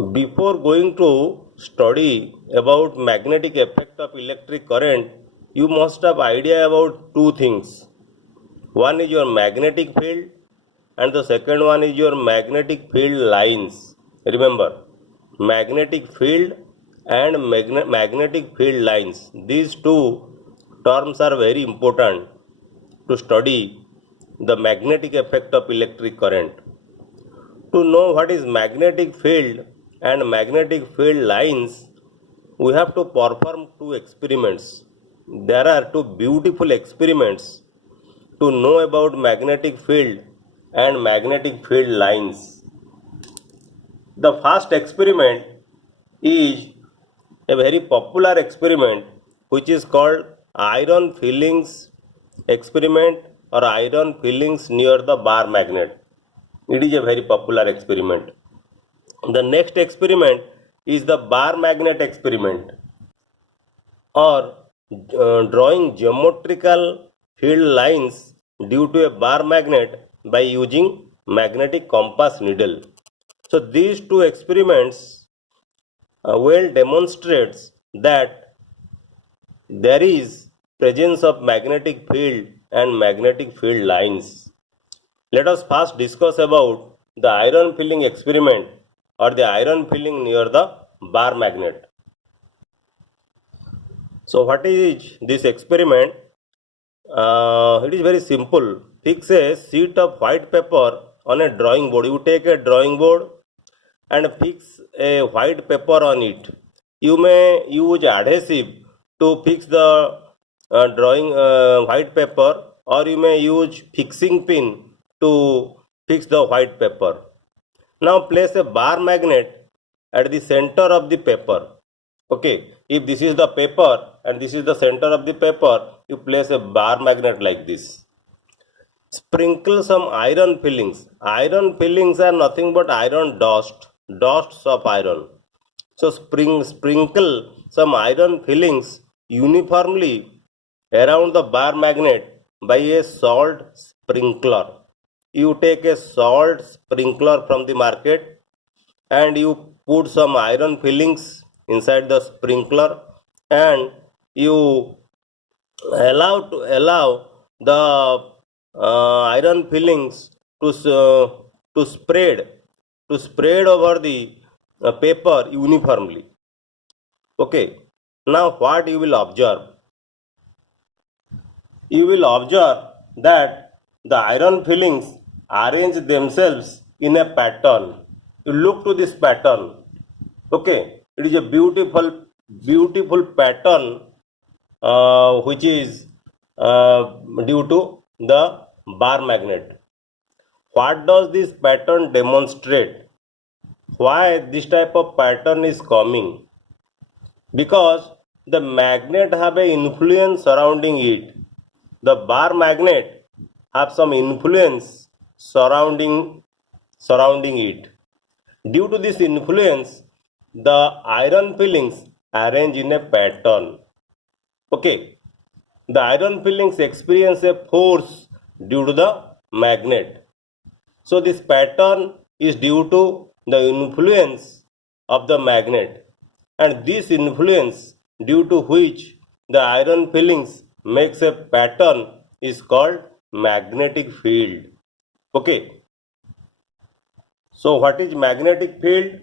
Before going to study about magnetic effect of electric current, you must have idea about two things. One is your magnetic field and the second one is your magnetic field lines. Remember, magnetic field and magnetic field lines. These two terms are very important to study the magnetic effect of electric current. To know what is magnetic field and magnetic field lines, we have to perform two experiments. There are two beautiful experiments to know about magnetic field and magnetic field lines. The first experiment is a very popular experiment which is called iron fillings experiment or iron fillings near the bar magnet. It is a very popular experiment. The next experiment is the bar magnet experiment or drawing geometrical field lines due to a bar magnet by using magnetic compass needle. So these two experiments well demonstrates that there is presence of magnetic field and magnetic field lines. Let us first discuss about the iron filling experiment or the iron filling near the bar magnet. So what is this experiment? It is very simple. Fix a sheet of white paper on a drawing board. You take a drawing board and fix a white paper on it. You may use adhesive to fix the drawing white paper, or you may use fixing pin to fix the white paper. Now place a bar magnet at the center of the paper. Okay, if this is the paper and this is the center of the paper, you place a bar magnet like this. Sprinkle some iron fillings. Iron fillings are nothing but iron dusts of iron. So sprinkle some iron fillings uniformly around the bar magnet by a salt sprinkler. You take a salt sprinkler from the market and you put some iron fillings inside the sprinkler and you allow the iron fillings to spread over the paper uniformly. Okay, now what you will observe? You will observe that the iron fillings arrange themselves in a pattern. You look to this pattern. Okay, it is a beautiful pattern which is due to the bar magnet. What does this pattern demonstrate? Why this type of pattern is coming? Because the magnet have a influence surrounding it. The bar magnet have some influence surrounding it. Due to this influence, the iron fillings arrange in a pattern. Okay, the iron fillings experience a force due to the magnet. So this pattern is due to the influence of the magnet, and this influence due to which the iron fillings makes a pattern is called magnetic field. Okay, so what is magnetic field?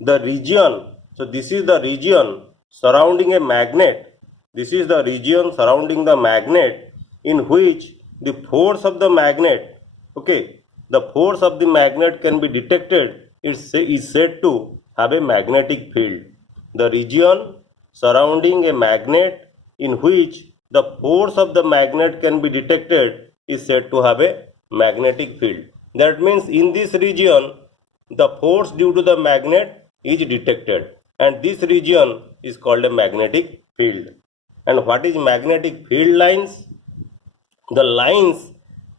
The region, so this is the region surrounding a magnet. This is the region surrounding the magnet in which the force of the magnet, okay, the force of the magnet can be detected. It is said to have a magnetic field. The region surrounding a magnet in which the force of the magnet can be detected is said to have a magnetic field. That means in this region, the force due to the magnet is detected, and this region is called a magnetic field. And what is magnetic field lines? The lines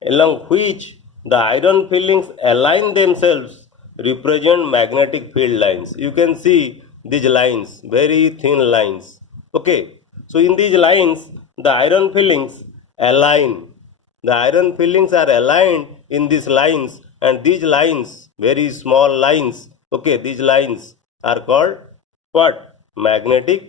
along which the iron fillings align themselves represent magnetic field lines. You can see these lines, very thin lines. Okay, so in these lines, the iron fillings align. The iron fillings are aligned in these lines, and these lines, very small lines, okay, these lines are called what? Magnetic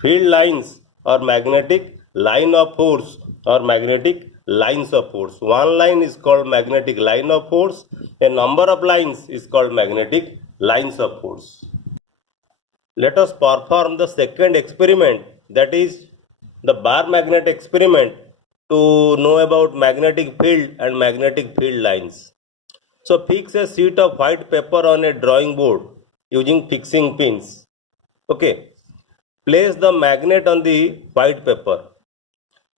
field lines or magnetic line of force or magnetic lines of force. One line is called magnetic line of force. A number of lines is called magnetic lines of force. Let us perform the second experiment, that is the bar magnet experiment, to know about magnetic field and magnetic field lines. So fix a sheet of white paper on a drawing board using fixing pins. Okay. Place the magnet on the white paper.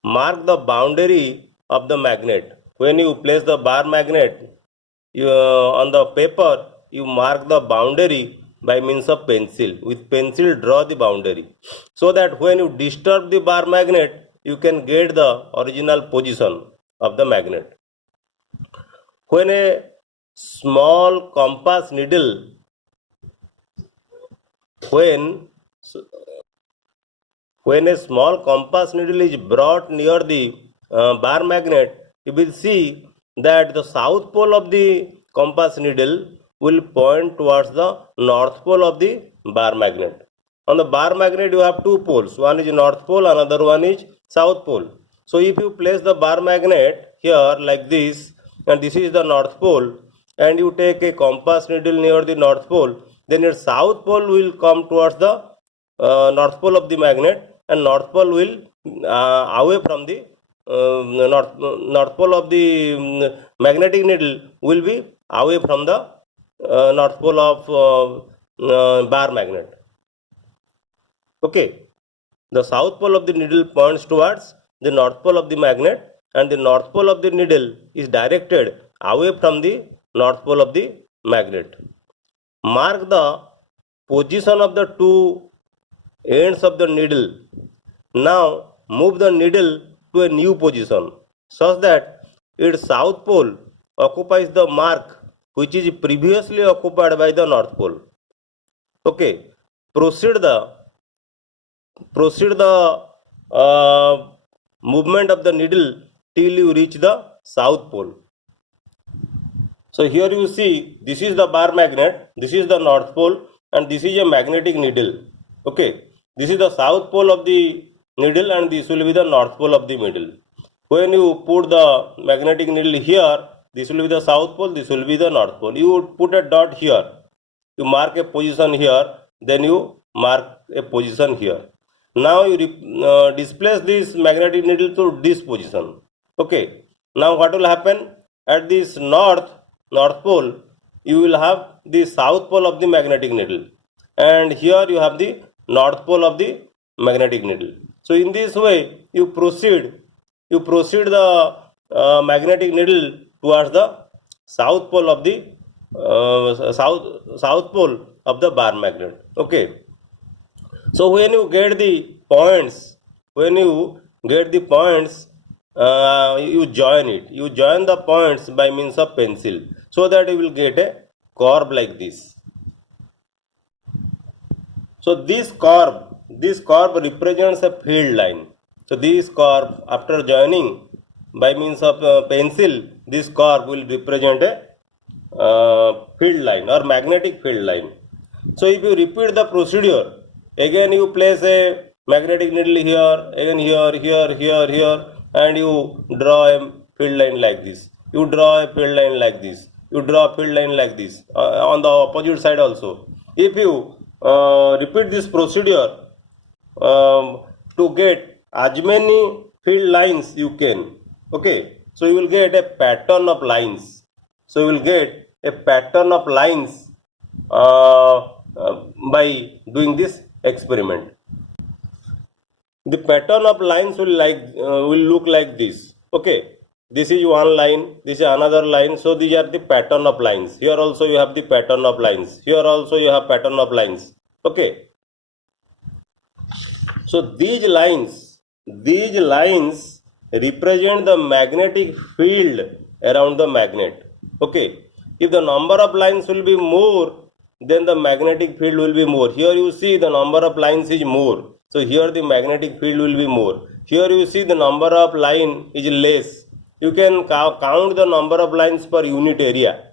Mark the boundary of the magnet. When you place the bar magnet on the paper, you mark the boundary by means of pencil. With pencil, draw the boundary, so that when you disturb the bar magnet, you can get the original position of the magnet. When a small compass needle, when a small compass needle is brought near the bar magnet, you will see that the south pole of the compass needle will point towards the north pole of the bar magnet. On the bar magnet, you have two poles. One is north pole, another one is south pole. So if you place the bar magnet here like this, and this is the north pole, and you take a compass needle near the north pole, then your south pole will come towards the north pole of the magnet, and north pole will away from the north pole of the magnetic needle will be away from the north pole of bar magnet. Okay, the south pole of the needle points towards the north pole of the magnet, and the north pole of the needle is directed away from the north pole of the magnet. Mark the position of the two ends of the needle. Now move the needle to a new position such that its south pole occupies the mark which is previously occupied by the north pole. Okay, proceed the movement of the needle till you reach the south pole. So here you see, this is the bar magnet, this is the north pole, and this is a magnetic needle. Okay, this is the south pole of the needle, and this will be the north pole of the needle. When you put the magnetic needle here, this will be the south pole, this will be the north pole. You put a dot here, you mark a position here, then you mark a position here. Now you displace this magnetic needle to this position. Okay, now what will happen? At this north pole, you will have the south pole of the magnetic needle, and here you have the north pole of the magnetic needle. So in this way you proceed the magnetic needle towards the south pole of the south pole of the bar magnet. Okay, so when you get the points, you join the points by means of pencil, so that you will get a curve like this. So this curve represents a field line. So this curve, after joining by means of pencil, this curve will represent a field line or magnetic field line. So if you repeat the procedure, again you place a magnetic needle here, again here, and you draw a field line like this. You draw a field line like this. You draw a field line like this on the opposite side also. If you repeat this procedure to get as many field lines you can. Okay, so you will get a pattern of lines. By doing this experiment. The pattern of lines will look like this. Okay, this is one line, this is another line. So these are the pattern of lines. Here also you have the pattern of lines. Here also you have pattern of lines. Okay, so these lines represent the magnetic field around the magnet. Okay, if the number of lines will be more, then the magnetic field will be more. Here you see the number of lines is more, so here the magnetic field will be more. Here you see the number of line is less. You can count the number of lines per unit area.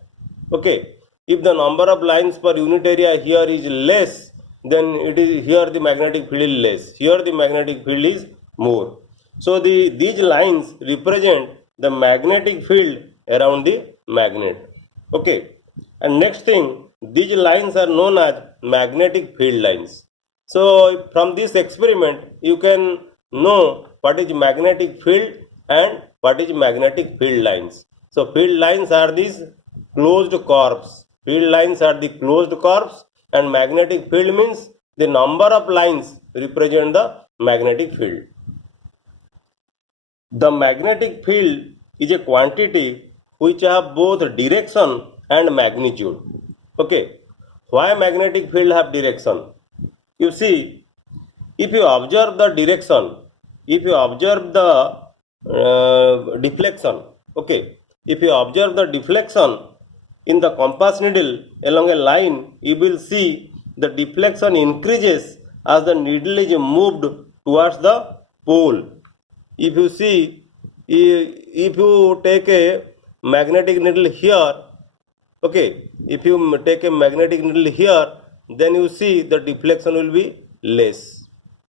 Okay, if the number of lines per unit area here is less, then it is here the magnetic field is less. Here the magnetic field is more. So these lines represent the magnetic field around the magnet. Okay. And next thing, these lines are known as magnetic field lines. So from this experiment, you can know what is magnetic field and what is magnetic field lines. So field lines are these closed curves. Field lines are the closed curves, and magnetic field means the number of lines represent the magnetic field. The magnetic field is a quantity which have both direction and magnitude. Okay, why magnetic field have direction? You see, if you observe the direction, if you observe the deflection, okay, if you observe the deflection in the compass needle along a line, you will see the deflection increases as the needle is moved towards the pole. If you see, if you take a magnetic needle here, okay, if you take a magnetic needle here, then you see the deflection will be less.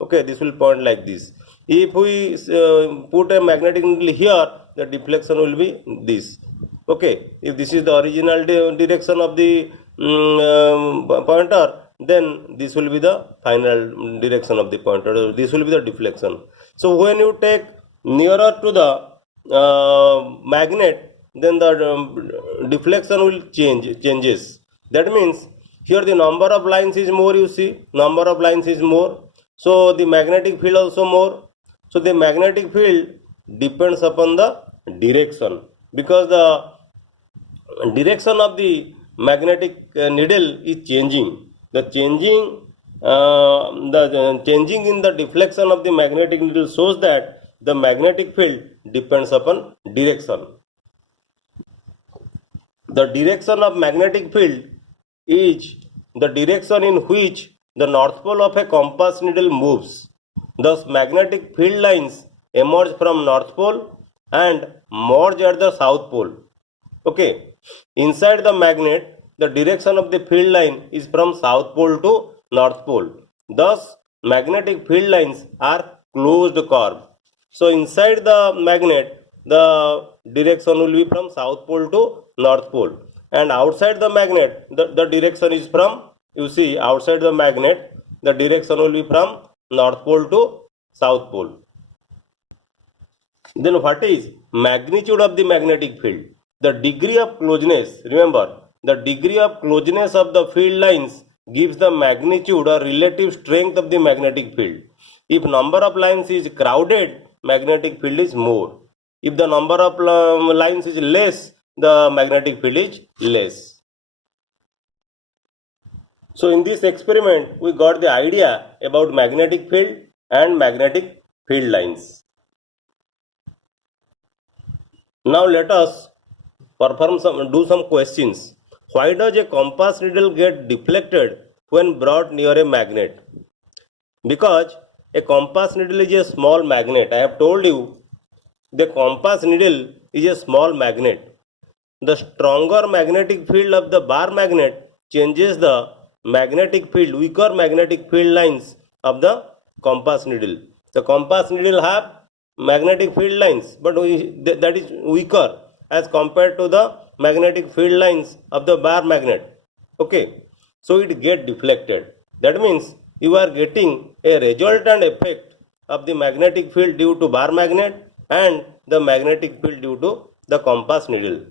Okay, this will point like this. If we put a magnetic needle here, the deflection will be this. Okay, if this is the original direction of the pointer, then this will be the final direction of the pointer. This will be the deflection. So when you take nearer to the magnet, then the deflection will changes. That means here the number of lines is more, you see, number of lines is more. So the magnetic field also more. So the magnetic field depends upon the direction, because the direction of the magnetic needle is changing. The changing in the deflection of the magnetic needle shows that the magnetic field depends upon direction. The direction of magnetic field is the direction in which the north pole of a compass needle moves. Thus, magnetic field lines emerge from north pole and merge at the south pole. Okay, inside the magnet, the direction of the field line is from south pole to north pole. Thus, magnetic field lines are closed curve. So inside the magnet, the direction will be from south pole to north pole, and outside the magnet, the direction is from, you see, outside the magnet, the direction will be from north pole to south pole. Then what is magnitude of the magnetic field? The degree of closeness, remember, the degree of closeness of the field lines gives the magnitude or relative strength of the magnetic field. If number of lines is crowded, magnetic field is more. If the number of lines is less, the magnetic field is less. So in this experiment, we got the idea about magnetic field and magnetic field lines. Now let us do some questions. Why does a compass needle get deflected when brought near a magnet? Because a compass needle is a small magnet. I have told you the compass needle is a small magnet. The stronger magnetic field of the bar magnet changes the magnetic field, weaker magnetic field lines of the compass needle. The compass needle have magnetic field lines, but that is weaker as compared to the magnetic field lines of the bar magnet. Okay, so it get deflected. That means you are getting a resultant effect of the magnetic field due to bar magnet and the magnetic field due to the compass needle.